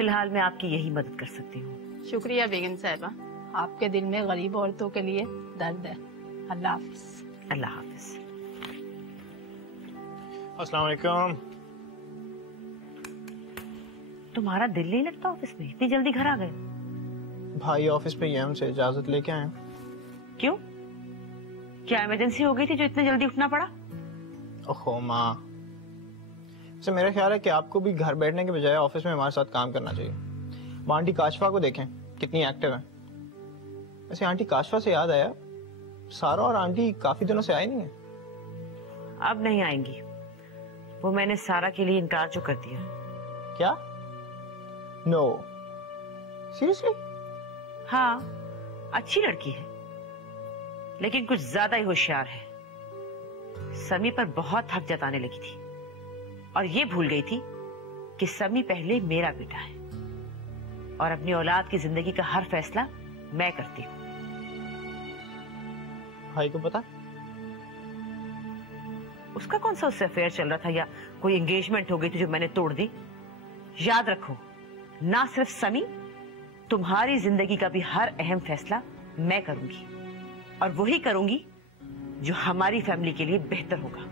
फिलहाल मैं आपकी यही मदद कर सकती हूँ। शुक्रिया बेगम साहिबा, आपके दिल में गरीब औरतों के लिए दर्द है। अल्लाह हाफिज। अल्लाह हाफिज। अस्सलाम वालेकुम। तुम्हारा दिल नहीं लगता ऑफिस में? इतनी जल्दी घर आ गए? भाई ऑफिस पे ये हमसे इजाजत लेके आए। क्यों, क्या इमरजेंसी हो गई थी जो इतने जल्दी उठना पड़ा? ओहो माँ, वैसे मेरा ख्याल है कि आपको भी घर बैठने के बजाय ऑफिस में हमारे साथ काम करना चाहिए। माँ आंटी काशफा को देखें कितनी एक्टिव है। वैसे आंटी काशफा से याद आया, सारा और आंटी काफी दिनों से आए नहीं है। अब नहीं आएंगी, वो मैंने सारा के लिए इनकार जो कर दिया। क्या? No seriously? हाँ, अच्छी लड़की है लेकिन कुछ ज्यादा ही होशियार है। समी पर बहुत हक जताने लगी थी और ये भूल गई थी कि समी पहले मेरा बेटा है और अपनी औलाद की जिंदगी का हर फैसला मैं करती हूँ। भाई को पता? उसका कौन सा उससे अफेयर चल रहा था या कोई एंगेजमेंट हो गई थी जो मैंने तोड़ दी? याद रखो, ना सिर्फ समी, तुम्हारी जिंदगी का भी हर अहम फैसला मैं करूंगी और वही करूंगी जो हमारी फैमिली के लिए बेहतर होगा।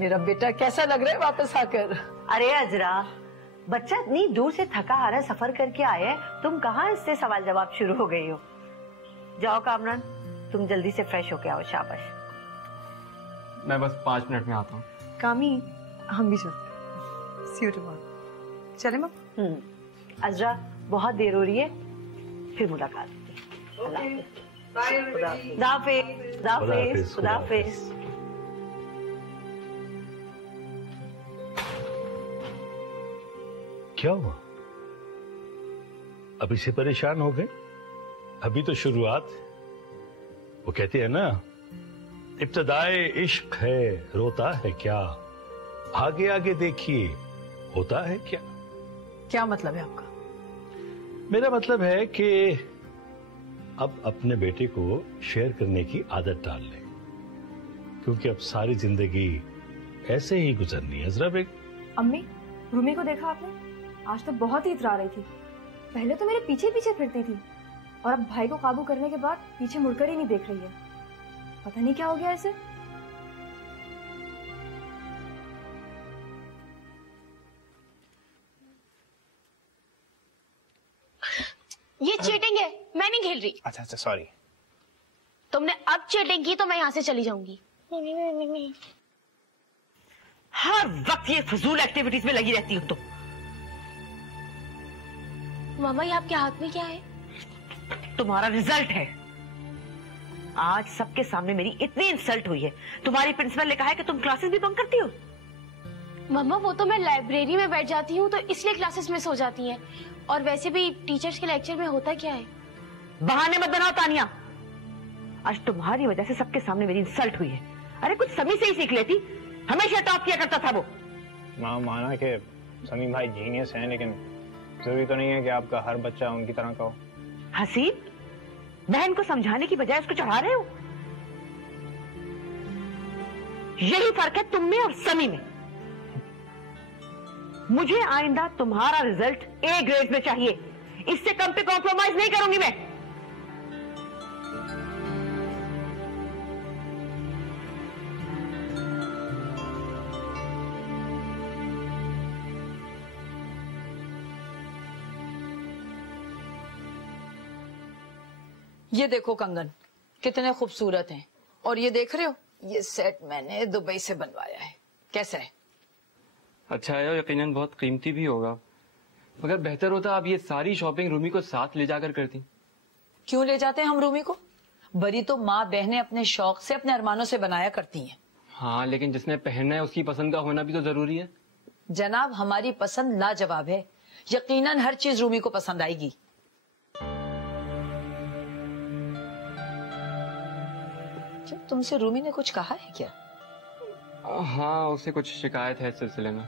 मेरा बेटा कैसा लग रहा है वापस आकर? अरे अजरा, बच्चा इतनी दूर से थका हारा सफर करके आया है, तुम कहाँ इससे सवाल जवाब शुरू हो गई हो। जाओ कामरान, तुम जल्दी से फ्रेश होके आओ। शाबाश। मैं बस 5 मिनट में आता हूँ। कामी, हम भी चलते। सी यू टुमारो। चले मम? अजरा, बहुत देर हो रही है, फिर मुलाकात। खुदा हाफिज। खुदा हाफिज। क्या हुआ? अभी से परेशान हो गए? अभी तो शुरुआत। वो कहते हैं ना, इब्तदाए इश्क है रोता है क्या, आगे आगे देखिए होता है क्या। क्या मतलब है आपका? मेरा मतलब है कि अब अपने बेटे को शेयर करने की आदत डाल लें, क्योंकि अब सारी जिंदगी ऐसे ही गुजरनी है। जरा बेग। अम्मी, रूमी को देखा आपने? आज तो बहुत ही इतरा रही थी। पहले तो मेरे पीछे पीछे फिरती थी और अब भाई को काबू करने के बाद पीछे मुड़कर ही नहीं देख रही है। पता नहीं क्या हो गया इसे। ये चीटिंग है, मैं नहीं खेल रही। अच्छा सॉरी। तुमने अब चीटिंग की तो मैं यहाँ से चली जाऊंगी। हर वक्त ये फजूल एक्टिविटीज में लगी रहती हो तुम। मामा, ये आपके हाथ में क्या है? तुम्हारा रिजल्ट है। आज सबके सामने मेरी इतनी इंसल्ट हुई है। तुम्हारी प्रिंसिपल ने कहा है कि तुम क्लासेस भी बंक करती हो। मामा, वो तो मैं लाइब्रेरी में बैठ जाती हूँ तो इसलिए क्लासेस मिस हो जाती हैं। और वैसे भी टीचर्स के लेक्चर में होता क्या है? बहाने मत बनाओ तानिया। आज तुम्हारी वजह से सबके सामने मेरी इंसल्ट हुई है। अरे कुछ समी से ही सीख लेती, हमेशा टॉप किया करता था वो। माँ, माना कि समी भाई जीनियस हैं, लेकिन जरूरी तो नहीं है कि आपका हर बच्चा उनकी तरह का हो। हसीब, बहन को समझाने की बजाय उसको चढ़ा रहे हो। यही फर्क है तुम में और समी में। मुझे आइंदा तुम्हारा रिजल्ट ए ग्रेड में चाहिए, इससे कम पे कॉम्प्रोमाइज नहीं करूंगी मैं। ये देखो कंगन, कितने खूबसूरत हैं। और ये देख रहे हो, ये सेट मैंने दुबई से बनवाया है। कैसा है? अच्छा है, यकीनन बहुत कीमती भी होगा, मगर बेहतर होता आप ये सारी शॉपिंग रूमी को साथ ले जाकर करती। क्यों ले जाते हैं हम रूमी को? बरी तो माँ बहनें अपने शौक से, अपने अरमानों से बनाया करती हैं। हाँ, लेकिन जिसने पहनना है उसकी पसंद का होना भी तो जरूरी है। जनाब, हमारी पसंद लाजवाब है, यकीनन हर चीज रूमी को पसंद आएगी। तुमसे रूमी ने कुछ कहा है क्या? हाँ, उसे कुछ शिकायत है इस सिलसिले में।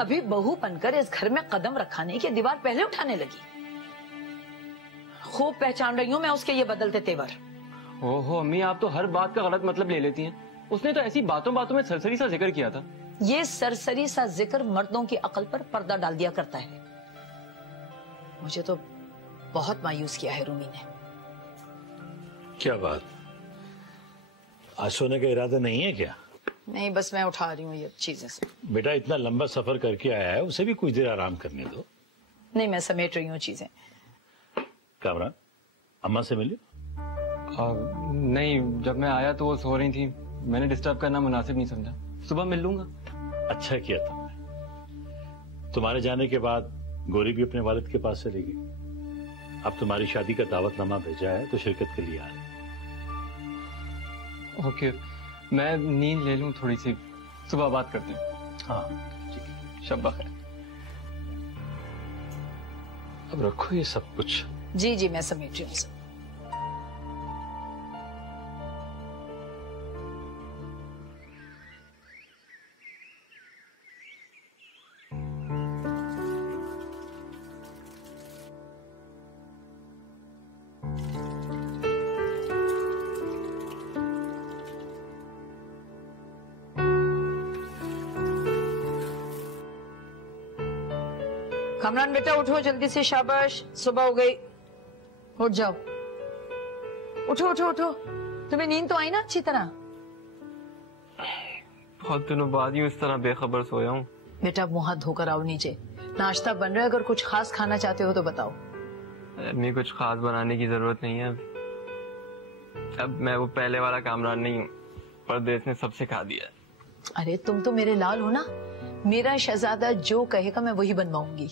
अभी बहू बनकर इस घर में कदम रखाने की दीवार पहले उठाने लगी। खूब पहचान रही हूँ मैं उसके ये बदलते तेवर। ओहो अम्मी, आप तो हर बात का गलत मतलब ले लेती हैं। उसने तो ऐसी बातों बातों में सरसरी सा जिक्र किया था। ये सरसरी सा जिक्र मर्दों की अकल पर पर्दा डाल दिया करता है। मुझे तो बहुत मायूस किया है रूमी ने। क्या बात, आज सोने का इरादा नहीं है क्या? नहीं, बस मैं उठा रही हूँ ये चीजें से। बेटा इतना लंबा सफर करके आया है, उसे भी कुछ देर आराम करने दो। नहीं, मैं समेट रही हूँ चीजें। कामरान, अम्मा से मिले? नहीं, जब मैं आया तो वो सो रही थी। मैंने डिस्टर्ब करना मुनासिब नहीं समझा। सुबह मिल लूंगा। अच्छा किया तुमने। तुम्हारे जाने के बाद गौरी भी अपने वालिद के पास चली गई। अब तुम्हारी शादी का दावतनामा भेजा है तो शिरकत के लिए आ रही। ओके, मैं नींद ले लूं थोड़ी सी, सुबह बात करते हैं। हाँ ठीक है, शब्बा खैर। अब रखो ये सब कुछ। जी जी, मैं समेट रही हूँ सब। कामरान बेटा उठो जल्दी से, शाबाश, सुबह हो गई, उठ जाओ। उठो उठो उठो, तुम्हें नींद तो आई ना अच्छी तरह? बहुत दिनों बाद ही इस तरह बेखबर सोया हूँ। बेटा मुंह हाथ धोकर आओ नीचे, नाश्ता बन रहा है, अगर कुछ खास खाना चाहते हो तो बताओ। अम्मी कुछ खास बनाने की जरूरत नहीं है। अब मैं वो पहले वाला कामरान नहीं हूँ, परदेश ने सब सिखा दिया। अरे तुम तो मेरे लाल हो ना, मेरा शहजादा जो कहेगा मैं वही बनवाऊंगी।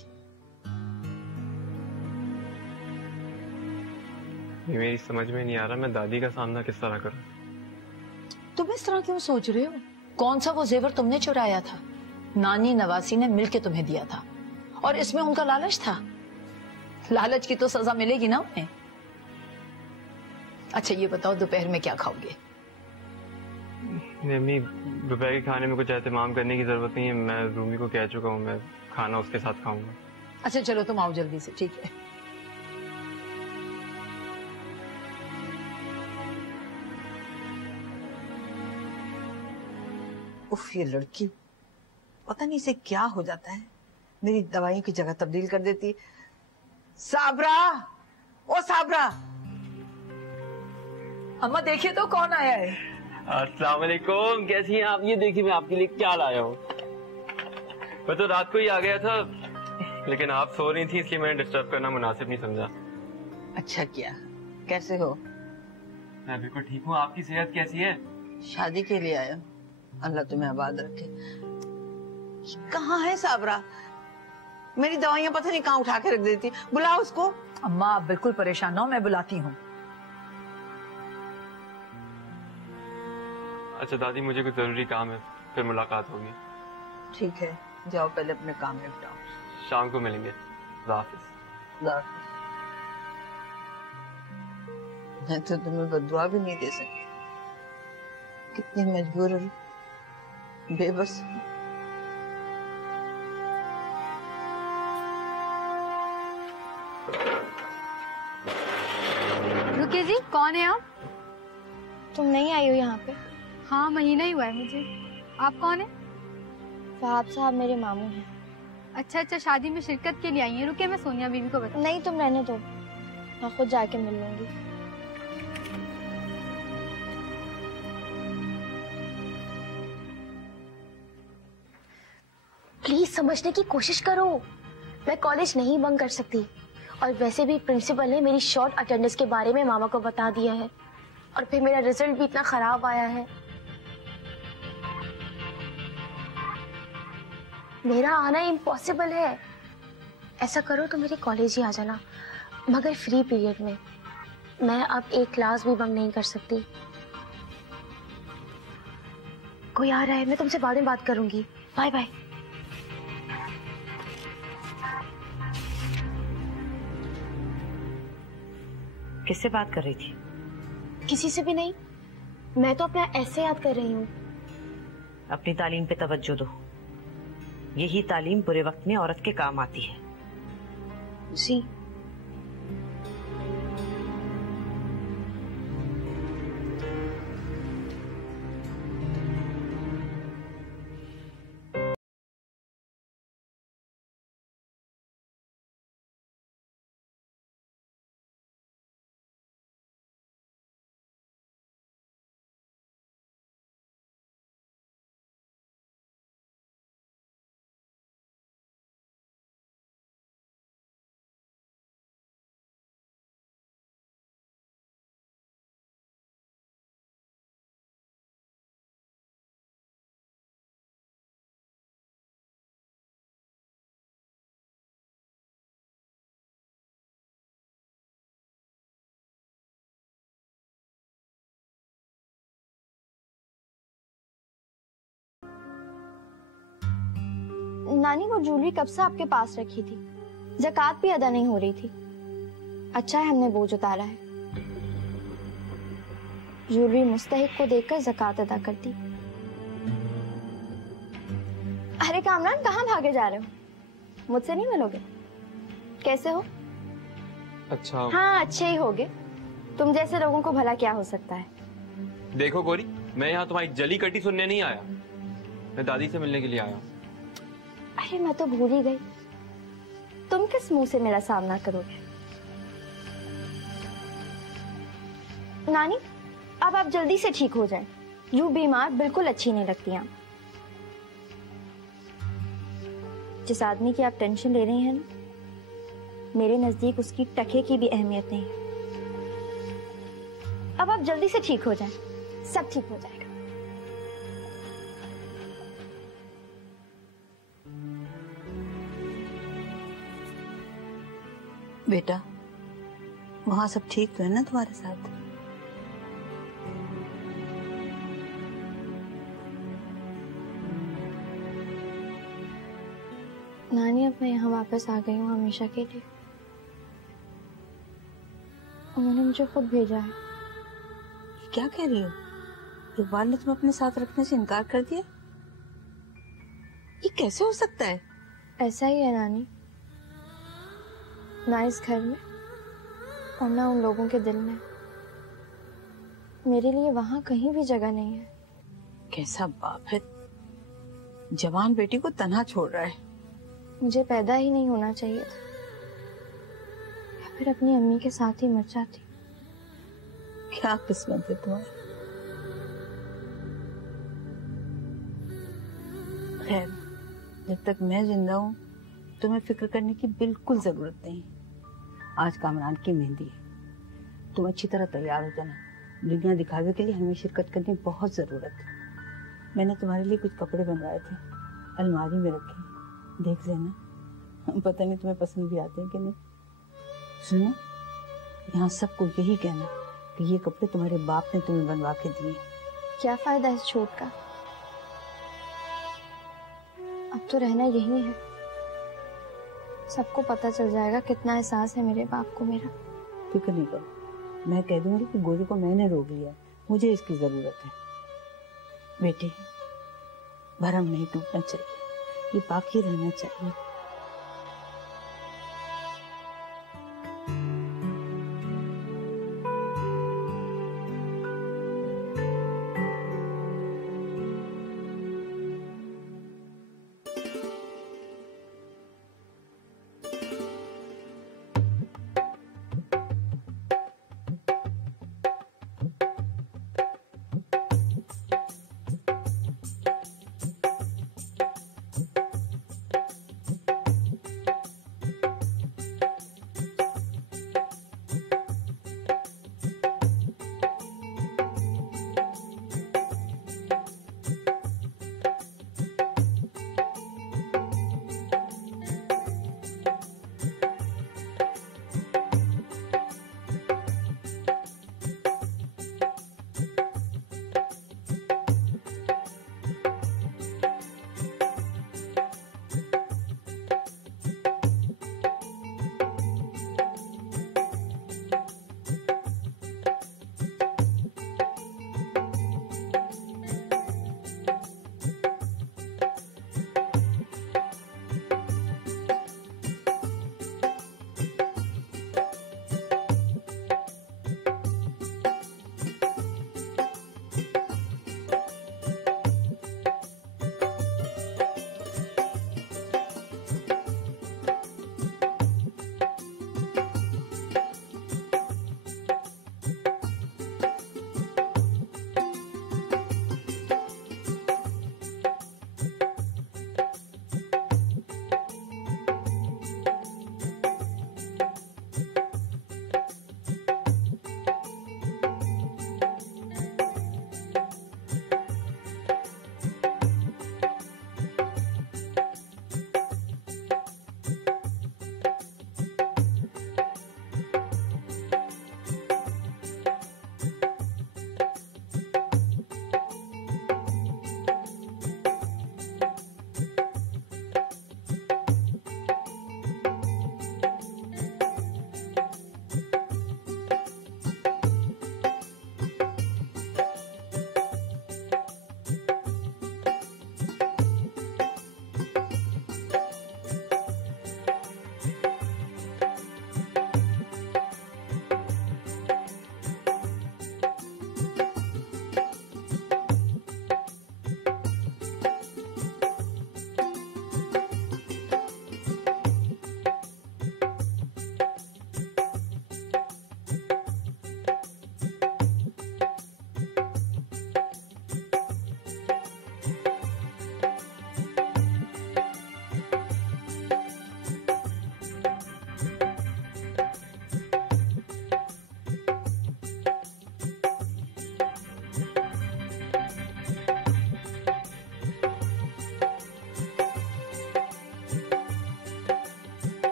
मेरी समझ में नहीं आ रहा मैं दादी का सामना किस तरह करूं। तुम इस तरह क्यों सोच रहे हो? कौन सा वो जेवर तुमने चुराया था? नानी नवासी ने मिलके तुम्हें दिया था, और इसमें उनका लालच था। लालच की तो सजा मिलेगी ना उन्हें। अच्छा ये बताओ दोपहर में क्या खाओगे? अम्मी दोपहर के खाने में कुछ एहतमाम करने की जरूरत नहीं है, मैं रूमी को कह चुका हूँ, मैं खाना उसके साथ खाऊंगा। अच्छा चलो तुम आओ जल्दी से, ठीक है। उफ, ये लड़की पता नहीं इसे क्या हो जाता है, मेरी दवाइयों की जगह तब्दील कर देती है। साबरा, ओ साबरा। अम्मा देखिए तो कौन आया है। अस्सलाम वालेकुम, कैसी हैं आप? ये देखिए मैं आपके लिए क्या लाया हूँ। मैं तो रात को ही आ गया था, लेकिन आप सो रही थी इसलिए मैंने डिस्टर्ब करना मुनासिब नहीं समझा। अच्छा किया। कैसे हो? मैं बिल्कुल ठीक हूँ, आपकी सेहत कैसी है? शादी के लिए आया, अल्लाह तुम्हें आबाद रखे। कहाँ है साबरा? मेरी दवाइयां पता नहीं कहाँ उठा के रख देती। बुलाओ उसको। अम्मा आप बिल्कुल परेशान ना हो, मैं बुलाती हूँ। अच्छा दादी मुझे कुछ जरूरी काम है, फिर मुलाकात होगी। ठीक है, जाओ पहले अपने काम निपटाओ। शाम को मिलेंगे। हाफिज। मैं तो तुम्हें बद्दुआ भी नहीं दे सकती, कितनी मजबूर और बेबस। रुकिए जी, कौन है आप? तुम नहीं आई हो यहाँ पे? हाँ, महीना ही हुआ है मुझे। आप कौन है? वहाब साहब मेरे मामू हैं। अच्छा अच्छा, शादी में शिरकत के लिए आई हैं। रुकिए मैं सोनिया बीवी को बता। नहीं तुम रहने दो, मैं खुद जाके मिल लूंगी। प्लीज समझने की कोशिश करो, मैं कॉलेज नहीं बंक कर सकती, और वैसे भी प्रिंसिपल ने मेरी शॉर्ट अटेंडेंस के बारे में मामा को बता दिया है, और फिर मेरा रिजल्ट भी इतना खराब आया है। मेरा आना इम्पॉसिबल है। ऐसा करो तो मेरे कॉलेज ही आ जाना, मगर फ्री पीरियड में। मैं अब एक क्लास भी बंक नहीं कर सकती। कोई आ रहा है, मैं तुमसे बाद में बात करूंगी। Bye bye. किससे बात कर रही थी? किसी से भी नहीं, मैं तो अपना ऐसे याद कर रही हूँ। अपनी तालीम पे तवज्जो दो। यही तालीम बुरे वक्त में औरत के काम आती है। जी। नानी, वो ज्वेलरी कब से आपके पास रखी थी? ज़कात भी अदा नहीं हो रही थी। अच्छा है हमने बोझ उतारा है। ज्वेलरी मुस्तहिक को देकर ज़कात अदा कर दी। अरे कामरान, कहाँ भागे जा रहे हो? मुझसे नहीं मिलोगे? कैसे हो? अच्छा। हाँ, अच्छे ही होगे। तुम जैसे लोगों को भला क्या हो सकता है? देखो गोरी, मैं यहाँ तुम्हारी जली कटी सुनने नहीं आया, मैं दादी से मिलने के लिए आया। अरे मैं तो भूल ही गई। तुम किस मुंह से मेरा सामना करोगे? नानी, अब आप जल्दी से ठीक हो जाएं। यूं बीमार बिल्कुल अच्छी नहीं लगती आप। जिस आदमी की आप टेंशन ले रही हैं ना, मेरे नजदीक उसकी टके की भी अहमियत नहीं है। अब आप जल्दी से ठीक हो जाएं, सब ठीक हो जाएगा। बेटा, वहां सब ठीक तो है ना तुम्हारे साथ? नानी, अब मैं यहाँ वापस आ गई हूँ हमेशा के लिए। उन्होंने मुझे खुद भेजा है। क्या कह रही हो? इकबाल ने तुम्हें अपने साथ रखने से इनकार कर दिया? ये कैसे हो सकता है? ऐसा ही है नानी, ना इस घर में और ना उन लोगों के दिल में। मेरे लिए वहां कहीं भी जगह नहीं है। कैसा बाप है, जवान बेटी को तन्हा छोड़ रहा है। मुझे पैदा ही नहीं होना चाहिए था, या फिर अपनी अम्मी के साथ ही मर जाती। क्या किस्मत है तुम्हारी। खैर, जब तक मैं जिंदा हूँ तुम्हें फिक्र करने की बिल्कुल जरूरत नहीं। आज कामरान की मेहंदी है, तुम अच्छी तरह तैयार हो जाना। दुनिया दिखावे के लिए हमें शिरकत करने की बहुत जरूरत है। मैंने तुम्हारे लिए कुछ कपड़े बनवाए थे, अलमारी में रखे, देख लेना। पता नहीं तुम्हें पसंद भी आते हैं कि नहीं। सुनो, यहाँ सबको यही कहना कि ये कपड़े तुम्हारे बाप ने तुम्हें बनवा के दिए। क्या फायदा इस छूट का? अब तो रहना यही है। सबको पता चल जाएगा कितना एहसास है मेरे बाप को मेरा। फिक्र नहीं करो, मैं कह दूंगी कि गोरी को मैंने रोक लिया, मुझे इसकी जरूरत है। बेटी, भरम नहीं टूटना चाहिए, ये बाकी रहना चाहिए।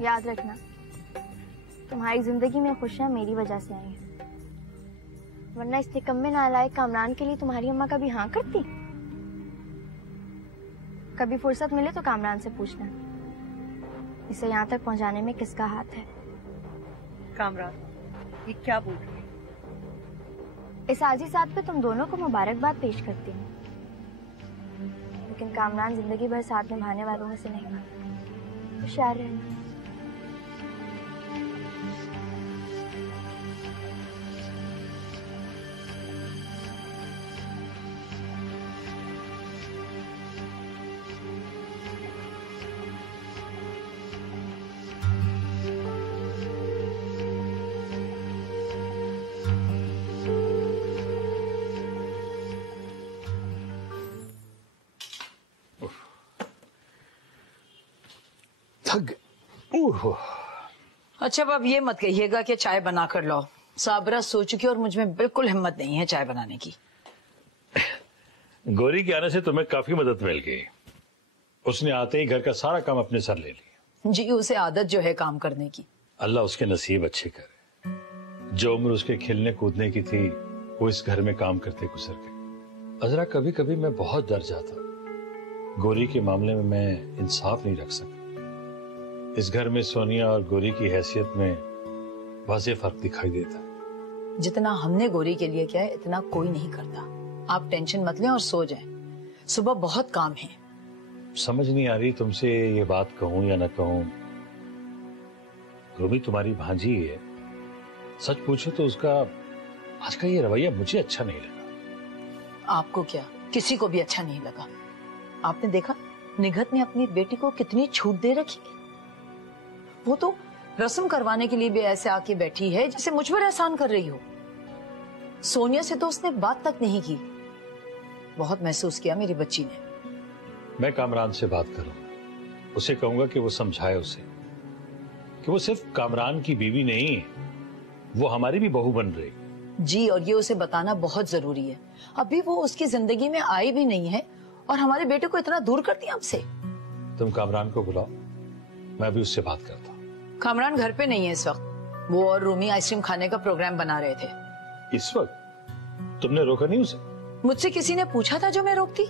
याद रखना, तुम्हारी जिंदगी में खुशियां मेरी वजह से आई हैं, वरना इस निकम्मे नालायक कामरान के लिए तुम्हारी अम्मा कभी हाँ करती? कभी फुर्सत मिले तो कामरान से पूछना इसे यहाँ तक पहुँचाने में किसका हाथ है। कामरान, ये क्या बोल रही है? इस आजी साथ पे तुम दोनों को मुबारकबाद पेश करती हूँ, लेकिन कामरान जिंदगी भर साथ निभाने वालों में से नहीं। होशियार रहना। अच्छा अब ये मत कहिएगा कि चाय बना कर लाओ। साबरा सो चुकी और मुझ में बिल्कुल हिम्मत नहीं है चाय बनाने की। गौरी के आने से तुम्हें काफी मदद मिल गई। उसने आते ही घर का सारा काम अपने सर ले लिया। जी, उसे आदत जो है काम करने की। अल्लाह उसके नसीब अच्छे करे। जो उम्र उसके खेलने कूदने की थी वो इस घर में काम करते गुजर गई। अजरा, कभी कभी मैं बहुत डर जाता। गौरी के मामले में मैं इंसाफ नहीं रख सका। इस घर में सोनिया और गौरी की हैसियत में वाज़ेह फर्क दिखाई देता। जितना हमने गौरी के लिए किया है इतना कोई नहीं करता। आप टेंशन मत लें और सो जाएं। सुबह बहुत काम है। समझ नहीं आ रही तुमसे ये बात कहूं या न कहूं। रूबी तुम्हारी भांजी है, सच पूछो तो उसका आज का ये रवैया मुझे अच्छा नहीं लगा। आपको क्या, किसी को भी अच्छा नहीं लगा। आपने देखा निघत ने अपनी बेटी को कितनी छूट दे रखी। वो तो रस्म करवाने के लिए भी ऐसे आके बैठी है जैसे मुझ पर एहसान कर रही हो। सोनिया से तो उसने बात तक नहीं की। बहुत महसूस किया मेरी बच्ची ने। मैं कामरान से बात करूंगा, उसे कहूंगा कि वो समझाए उसे कि वो सिर्फ कामरान की बीवी नहीं है, वो हमारी भी बहू बन रही। जी, और ये उसे बताना बहुत जरूरी है। अभी वो उसकी जिंदगी में आई भी नहीं है और हमारे बेटे को इतना दूर कर दिया हमसे। तुम कामरान को बुलाओ, मैं अभी उससे बात करता हूँ। कामरान घर पे नहीं है इस वक्त। वो और रूमी आइसक्रीम खाने का प्रोग्राम बना रहे थे। इस वक्त तुमने रोका नहीं उसे? मुझसे किसी ने पूछा था जो मैं रोकती?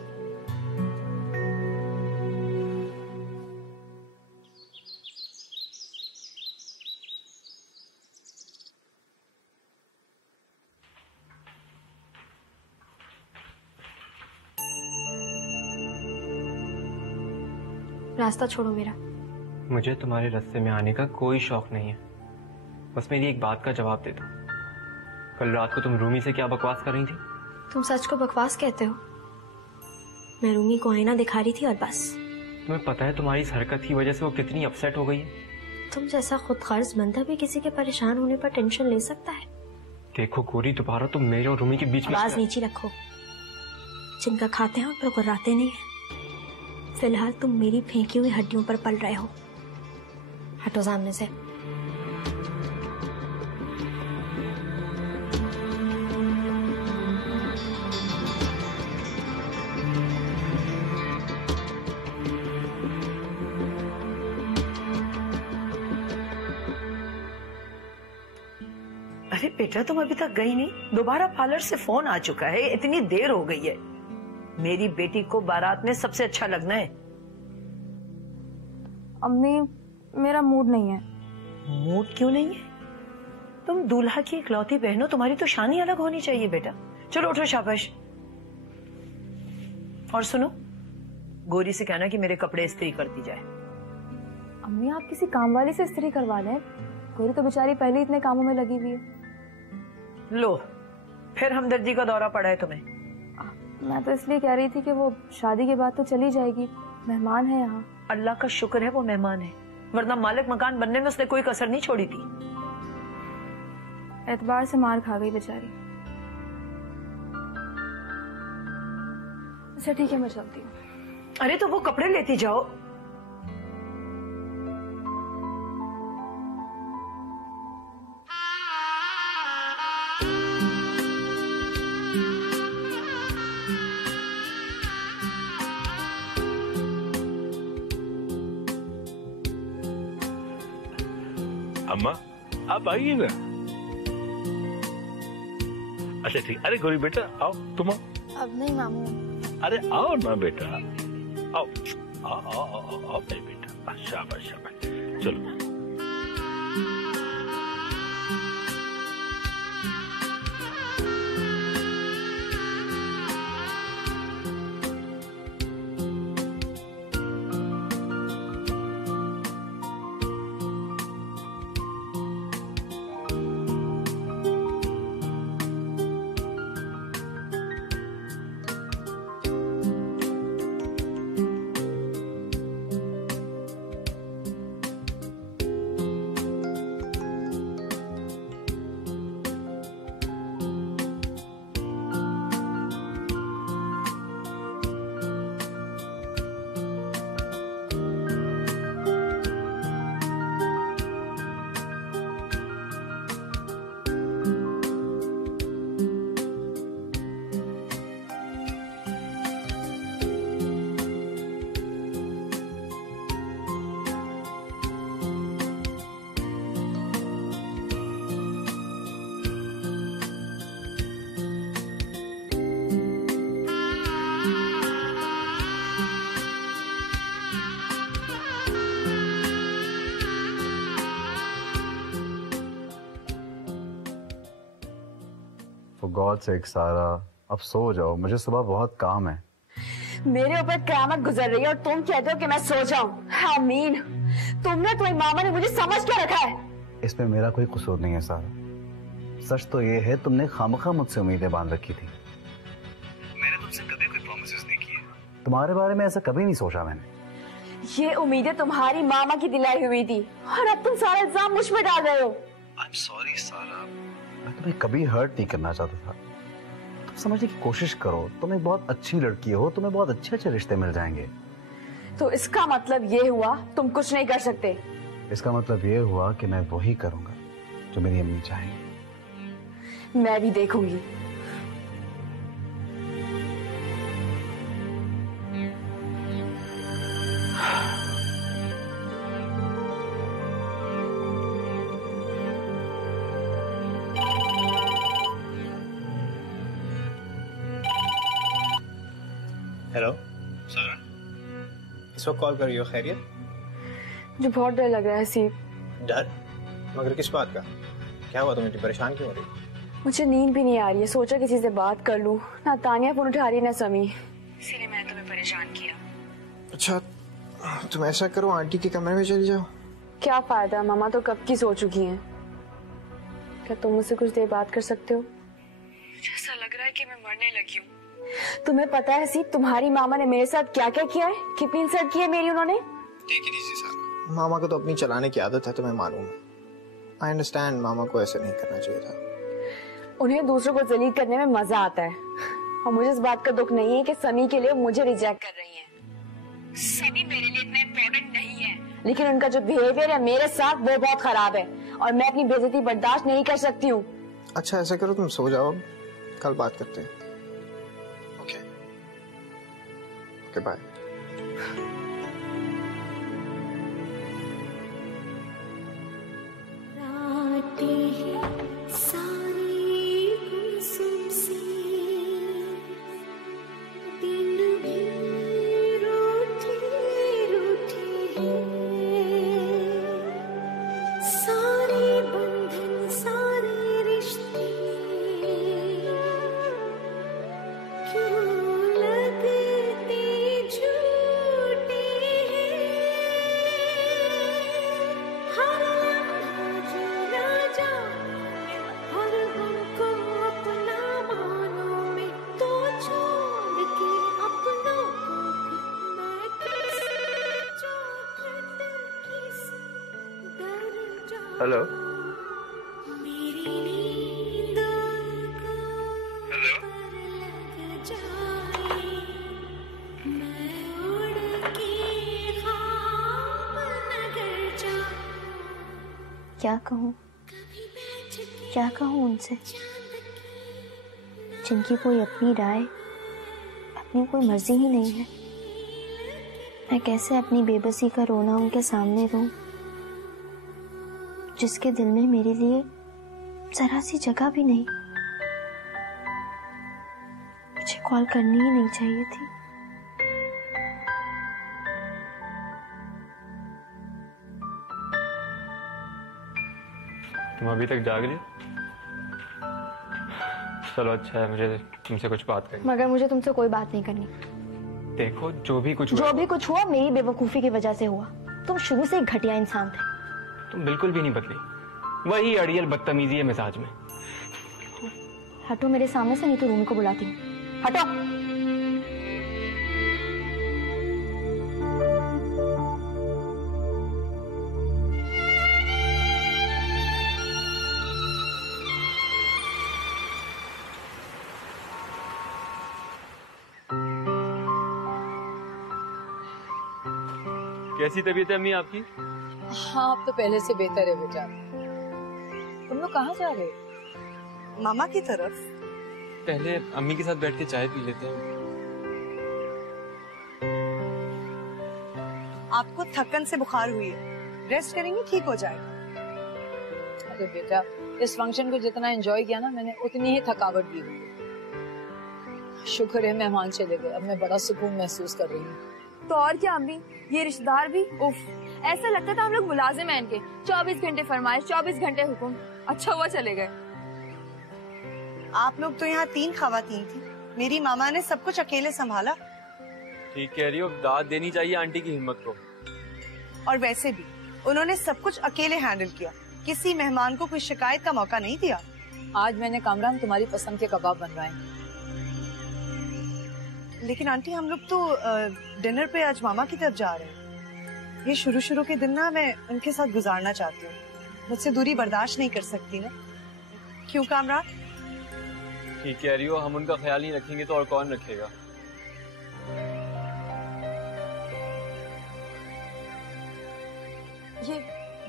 रास्ता छोड़ो मेरा। मुझे तुम्हारे रास्ते में आने का कोई शौक नहीं है। बस मेरी एक बात का जवाब दे दो। कल रात को तुम रूमी से क्या बकवास कर रही थी? तुम सच को बकवास कहते हो? मैं रूमी को आईना दिखा रही थी और बस। तुम्हें पता है तुम्हारी इस हरकत की वजह से वो कितनी अपसेट हो गई है? तुम जैसा खुद गर्ज बंदा भी किसी के परेशान होने पर टेंशन ले सकता है। देखो गौरी, दोबारा तुम मेरे और रूमी के बीच में आवाज नीचे रखो। जिनका खाते हैं उन पर गुर्राते नहीं है। फिलहाल तुम मेरी फेंकी हुई हड्डियों पर पल रहे हो। हटो सामने से। अरे बेटा, तुम अभी तक गई नहीं? दोबारा पार्लर से फोन आ चुका है, इतनी देर हो गई है। मेरी बेटी को बारात में सबसे अच्छा लगना है। अम्मी, मेरा मूड नहीं है। मूड क्यों नहीं है? तुम दूल्हा की इकलौती बहन हो, तुम्हारी तो शान ही अलग होनी चाहिए बेटा। चलो उठो, शाबाश। और सुनो, गौरी से कहना कि मेरे कपड़े इस्त्री कर दी जाए। अम्मी, आप किसी काम वाली से इस्त्री करवा लें। गौरी तो बेचारी पहले इतने कामों में लगी हुई है। लो, फिर हमदर्दी का दौरा पड़ा है तुम्हें। मैं तो इसलिए कह रही थी कि वो शादी के बाद तो चली जाएगी, मेहमान है यहाँ। अल्लाह का शुक्र है वो मेहमान है, वरना मालिक मकान बनने में उसने कोई कसर नहीं छोड़ी थी। एतबार से मार खा गई बेचारी। अच्छा ठीक है, मैं चलती हूँ। अरे तो वो कपड़े लेती जाओ। अम्मा आप आइए ना। अच्छा ठीक, अरे गौरी बेटा आओ, तुम आओ। अब नहीं मामू। अरे आओ ना बेटा, आओ आओ आओ आओ, आओ बेटा, शाबाश शाबाश, चलो। For God's sake, सारा अब सो जाओ, मुझे सुबह बहुत काम है। मेरे ऊपर क़यामत गुजर रही है और तुम कहते हो कि मैं सो जाऊं। आमीन, तुमने, तुम्हारी मामा ने मुझे समझ क्या रखा है? इसमें मेरा कोई कसूर नहीं है सारा। सच तो ये है तुमने खामखा मुझसे उम्मीदें बांध रखी थी। मैंने तुमसे कभी कोई प्रॉमिसेस नहीं किए। तुम्हारे बारे में ऐसा कभी नहीं सोचा मैंने। ये उम्मीदें तुम्हारी मामा की दिलाई हुई थी और अब तुम सारा इल्जाम मुझ पे डाल रहे हो। I'm sorry सारा, मैं तुम्हें कभी हर्ट नहीं करना चाहता था। तुम समझने की कोशिश करो, तुम एक बहुत अच्छी लड़की हो, तुम्हें बहुत अच्छे अच्छे रिश्ते मिल जाएंगे। तो इसका मतलब ये हुआ तुम कुछ नहीं कर सकते? इसका मतलब ये हुआ कि मैं वही करूंगा जो मेरी अम्मी चाहेंगी। मैं भी देखूंगी। हेलो सारा, इस वक्त कॉल कर रही हो, खैरियत? मुझे बहुत डर लग रहा है सीप। डर? मगर किस बात का? क्या हुआ, तुम इतनी परेशान क्यों हो रही? मुझे नींद भी नहीं आ रही है, सोचा किसी से बात कर लूं। ना तानिया फोन उठा रही है ना समी, इसीलिए मैंने तुम्हें परेशान किया। अच्छा तुम ऐसा करो, आंटी के कमरे में चली जाओ। क्या फायदा, मामा तो कब की सो चुकी हैं। क्या तुम मुझसे कुछ देर बात कर सकते हो? मुझे ऐसा लग रहा है कि मैं मरने लगी हूँ। तुम्हें पता है सीप, तुम्हारी मामा ने मेरे साथ क्या क्या किया है? कितनी इंसल्ट की है मेरी उन्होंने। टेक इट इजी सारा, मामा को तो अपनी चलाने की आदत है, तुम्हें मालूम है। आई अंडरस्टैंड, मामा को ऐसे नहीं करना चाहिए था। उन्हें दूसरों को जलील करने में मजा आता है और मुझे इस बात का दुख नहीं है कि समी के लिए मुझे रिजेक्ट कर रही हैं। समी मेरे लिए इतना इम्पोर्टेंट नहीं है, लेकिन उनका जो बिहेवियर है मेरे साथ वो बहुत खराब है और मैं अपनी बेइज्जती बर्दाश्त नहीं कर सकती हूँ। अच्छा ऐसा करो, तुम सो जाओ, कल बात करते हैं। Okay bye. हेलो हेलो, क्या कहूँ, क्या कहूँ उनसे, जिनकी कोई अपनी राय, अपनी कोई मर्जी ही नहीं है। मैं कैसे अपनी बेबसी का रोना उनके सामने रूं, जिसके दिल में मेरे लिए जरा सी जगह भी नहीं। मुझे कॉल करनी ही नहीं चाहिए थी। तुम अभी तक जाग रही हो? चलो अच्छा है, मुझे तुमसे कुछ बात करनी। मगर मुझे तुमसे कोई बात नहीं करनी। देखो जो भी कुछ हुआ मेरी बेवकूफी की वजह से हुआ। तुम शुरू से एक घटिया इंसान थे। तुम बिल्कुल भी नहीं बदली, वही अड़ियल बदतमीजी है मिजाज में। हटो मेरे सामने से, नहीं तो रूम को बुलाती हूँ। हटो। कैसी तबीयत है अम्मी आपकी? हाँ, अब तो पहले से बेहतर है बेटा। तुम लोग कहाँ जा रहे हो? मामा की तरफ। पहले अम्मी के साथ बैठ के चाय पी लेते हैं। आपको थकन से बुखार हुई है, रेस्ट करेंगे ठीक हो जाएगा। अरे बेटा, इस फंक्शन को जितना एंजॉय किया ना मैंने, उतनी ही थकावट भी हुई। शुक्र है मेहमान चले गए, अब मैं बड़ा सुकून महसूस कर रही हूँ। तो और क्या अम्मी, ये रिश्तेदार भी उफ, ऐसा लगता था हम लोग मुलाजिम हैं इनके। 24 घंटे फरमाइश, 24 घंटे हुक्म। अच्छा हुआ चले गए। आप लोग तो यहाँ 3 खवातीन थी, मेरी मामा ने सब कुछ अकेले संभाला। ठीक कह रही हो, दाद देनी चाहिए आंटी की हिम्मत को। और वैसे भी उन्होंने सब कुछ अकेले हैंडल किया, किसी मेहमान को कोई शिकायत का मौका नहीं दिया। आज मैंने कामरान तुम्हारी पसंद के कबाब बनवाए। लेकिन आंटी हम लोग तो डिनर पे आज मामा की तरफ जा रहे हैं। ये शुरू के दिन ना मैं उनके साथ गुजारना चाहती हूँ, मुझसे दूरी बर्दाश्त नहीं कर सकती ना। क्यों कामरान? ठीक कह रही हो, हम उनका ख्याल नहीं रखेंगे तो और कौन रखेगा। ये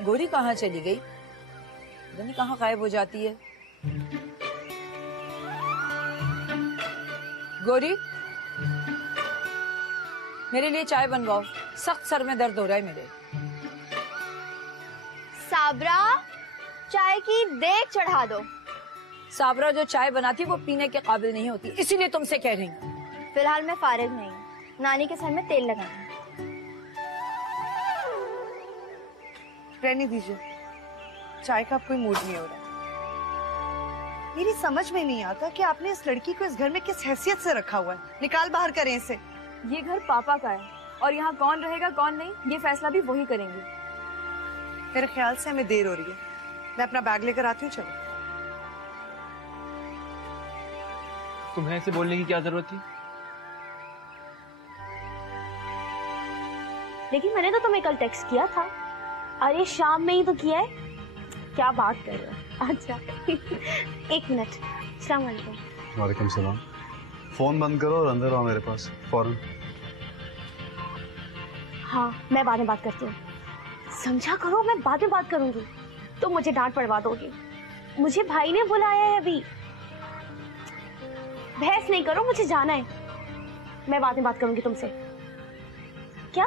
गोरी कहाँ चली गई? पता नहीं कहाँ गायब हो जाती है। गोरी, मेरे लिए चाय बनवाओ, सख्त सर में दर्द हो रहा है मेरे। साबरा, चाय की देग चढ़ा दो। साबरा जो चाय बनाती है वो पीने के काबिल नहीं होती, इसीलिए तुमसे कह रही हूँ। फिलहाल मैं फारिग नहीं हूँ, नानी के सर में तेल लगाना। रहने दीजिए, चाय का कोई मूड नहीं हो रहा। मेरी समझ में नहीं आता कि आपने इस लड़की को इस घर में किस हैसियत से रखा हुआ है। निकाल बाहर करें इसे। ये घर पापा का है और यहाँ कौन रहेगा कौन नहीं, ये फैसला भी वही करेंगे। मेरे ख्याल से हमें देर हो रही है, मैं अपना बैग लेकर आती हूँ। चलो। तुम्हें ऐसे बोलने की क्या जरूरत थी? लेकिन मैंने तो तुम्हें कल टेक्स्ट किया था। अरे शाम में ही तो किया है, क्या बात कर रहे हो? अच्छा एक मिनट। अस्सलाम वालेकुम। वालेकुम सलाम। फोन बंद करो और अंदर आओ मेरे पास फौरन। हाँ, मैं बाद में बात करती हूँ। समझा करो, मैं बाद में बात करूंगी तो मुझे डांट पड़वा दोगी। मुझे भाई ने बुलाया है अभी। बहस नहीं करो, मुझे जाना है। मैं बाद में बात करूंगी तुमसे। क्या?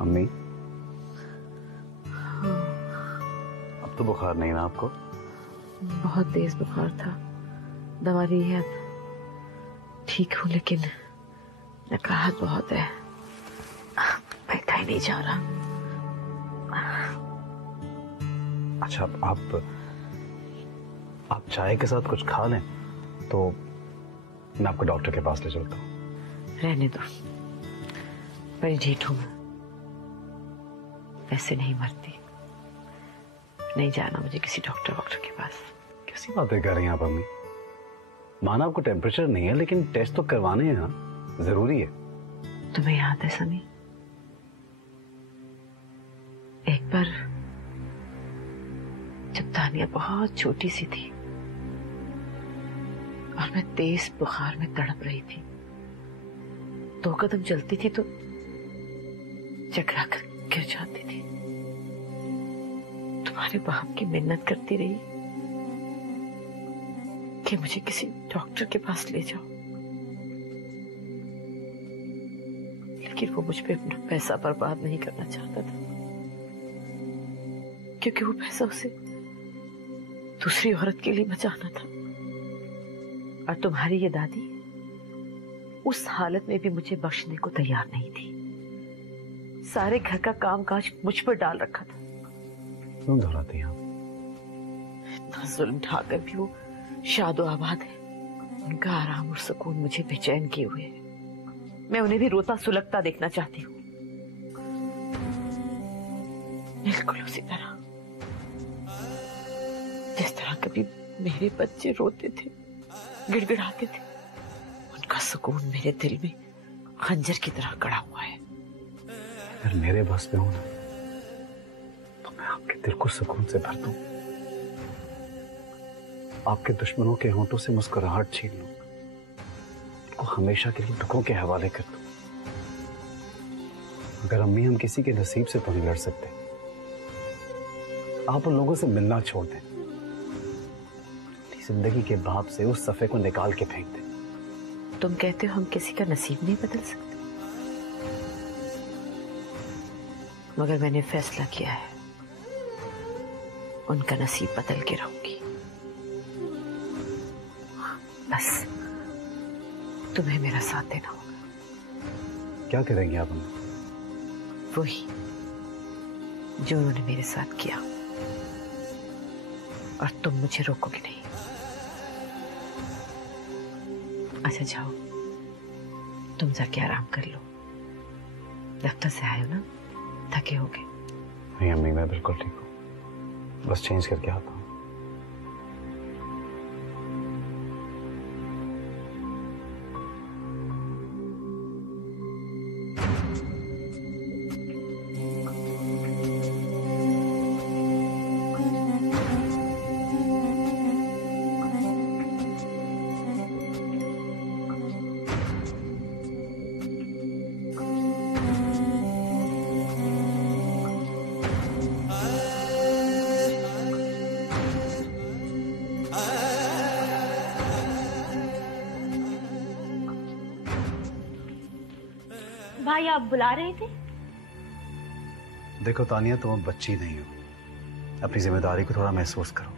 अम्मी, अब तो बुखार नहीं ना आपको? बहुत तेज बुखार था, दवा ली है, अब ठीक हूँ, लेकिन नकाहत बहुत है, बैठा ही नहीं जा रहा। अच्छा, आप चाय के साथ कुछ खा लें तो मैं आपको डॉक्टर के पास ले चलता हूँ। रहने दो, बड़ी ढीठ हूँ, वैसे नहीं मरती। नहीं जाना मुझे किसी डॉक्टर के पास। कैसी बातें कर रही हैं आप अम्मी? माना आपको टेम्परेचर नहीं है, लेकिन टेस्ट तो करवाने हैं ना, जरूरी है। तुम्हें याद है समी, एक बार जब तानिया बहुत छोटी सी थी और मैं तेज बुखार में तड़प रही थी, 2 कदम चलती थी तो चकरा कर गिर जाती थी। तुम्हारे बाप की मिन्नत करती रही कि मुझे किसी डॉक्टर के पास ले जाओ, लेकिन वो मुझ पे अपना पैसा बर्बाद नहीं करना चाहता था, क्योंकि वो पैसा उसे दूसरी औरत के लिए बचाना था। और तुम्हारी ये दादी उस हालत में भी मुझे बख्शने को तैयार नहीं थी। सारे घर का कामकाज मुझ पर डाल रखा था। क्यों दोहराती हैं? इतना जुल्म ढाकर भी वो शादो आबाद है। उनका आराम और सुकून मुझे बेचैन किए हुए है। मैं उन्हें भी रोता सुलगता देखना चाहती हूँ, बिल्कुल उसी तरह जिस तरह कभी मेरे बच्चे रोते थे, गिड़गिड़ाते थे। उनका सुकून मेरे दिल में खंजर की तरह गड़ा हुआ है। अगर मेरे बस में हो ना, तो मैं आपके दिल को सुकून से भर दूं, आपके दुश्मनों के होंठों से मुस्कुराहट छीन लूं, उनको हमेशा के लिए दुखों के हवाले कर दूं। अगर अम्मी हम किसी के नसीब से तो नहीं लड़ सकते, आप उन लोगों से मिलना छोड़ दें, जिंदगी के भाव से उस सफे को निकाल के फेंक दें। तुम कहते हो हम किसी का नसीब नहीं बदल सकते, मगर मैंने फैसला किया है, उनका नसीब बदल के रहूंगी। बस तुम्हें मेरा साथ देना होगा। क्या करेंगे आप? वही जो उन्होंने मेरे साथ किया, और तुम मुझे रोकोगे नहीं। अच्छा जाओ, तुम जाके आराम कर लो। दफ्तर से आए हो ना, थके होगे। नहीं अम्मी, मैं बिल्कुल ठीक हूँ, बस चेंज करके आता हूँ। भाई आप बुला रहे थे? देखो तानिया, तुम बच्ची नहीं हो, अपनी जिम्मेदारी को थोड़ा महसूस करो।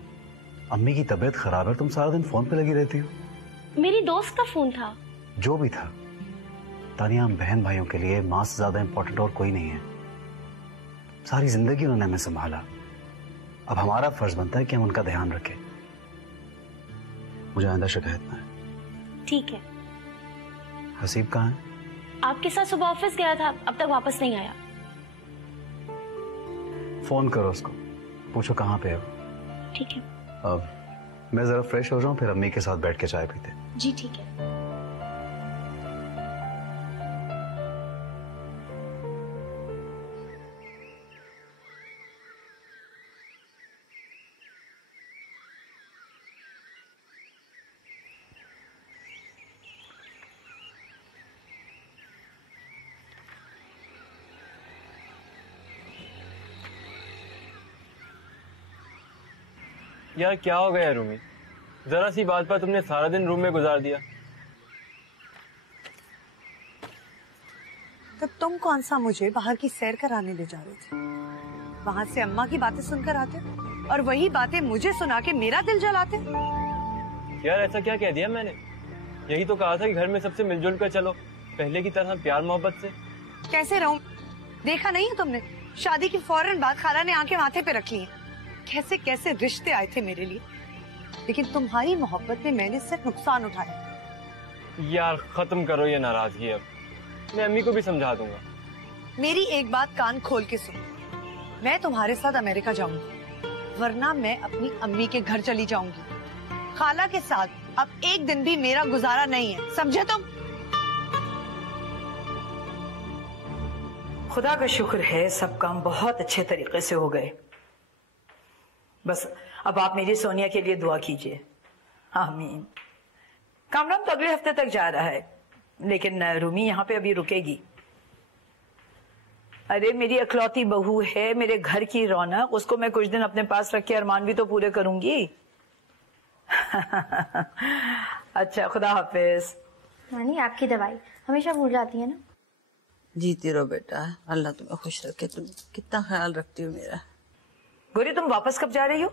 अम्मी की तबीयत खराब है, तुम सारा दिन फोन पे लगी रहती हो। मेरी दोस्त का फोन था। जो भी था तानिया, हम बहन भाइयों के लिए माँ से ज्यादा इंपॉर्टेंट और कोई नहीं है। सारी जिंदगी उन्होंने हमें संभाला, अब हमारा फर्ज बनता है कि हम उनका ध्यान रखें। मुझे आइंदा शिकायत ना है। ठीक है। हसीब कहाँ है? आपके साथ सुबह ऑफिस गया था, अब तक वापस नहीं आया। फोन करो उसको, पूछो कहाँ पे हो। ठीक है। अब मैं जरा फ्रेश हो जाऊं, फिर अम्मी के साथ बैठ के चाय पीते। जी ठीक है। यार क्या हो गया रूमी, जरा सी बात पर तुमने सारा दिन रूम में गुजार दिया। तो तुम कौन सा मुझे बाहर की सैर कराने ले जा रहे थे? वहां से अम्मा की बातें सुनकर आते और वही बातें मुझे सुना के मेरा दिल जलाते। यार ऐसा क्या कह दिया मैंने? यही तो कहा था कि घर में सबसे मिलजुल कर चलो, पहले की तरह प्यार मोहब्बत से। कैसे रहूं? देखा नहीं है तुमने, शादी के फौरन बाद खाला ने आंखें माथे पे रख ली। कैसे कैसे रिश्ते आए थे मेरे लिए, लेकिन तुम्हारी मोहब्बत में मैंने सिर्फ नुकसान उठाया। यार खत्म करो ये नाराजगी, अब मैं अम्मी को भी समझा दूंगा। मेरी एक बात कान खोल के सुनो, मैं तुम्हारे साथ अमेरिका जाऊंगी, वरना मैं अपनी अम्मी के घर चली जाऊंगी। खाला के साथ अब एक दिन भी मेरा गुजारा नहीं है, समझे तुम? खुदा का शुक्र है, सब काम बहुत अच्छे तरीके से हो गए। बस अब आप मेरी सोनिया के लिए दुआ कीजिए। आमीन। कामरान तो अगले हफ्ते तक जा रहा है, लेकिन रूमी यहाँ पे अभी रुकेगी। अरे मेरी अखलौती बहू है, मेरे घर की रौनक, उसको मैं कुछ दिन अपने पास रख के अरमान भी तो पूरे करूंगी। अच्छा, खुदा हाफिज। नानी आपकी दवाई हमेशा भूल जाती है ना। जीती रहो बेटा, अल्लाह तुम्हें खुश रखे। तुम कितना ख्याल रखती हो मेरा। गौरी, तुम वापस कब जा रही हो?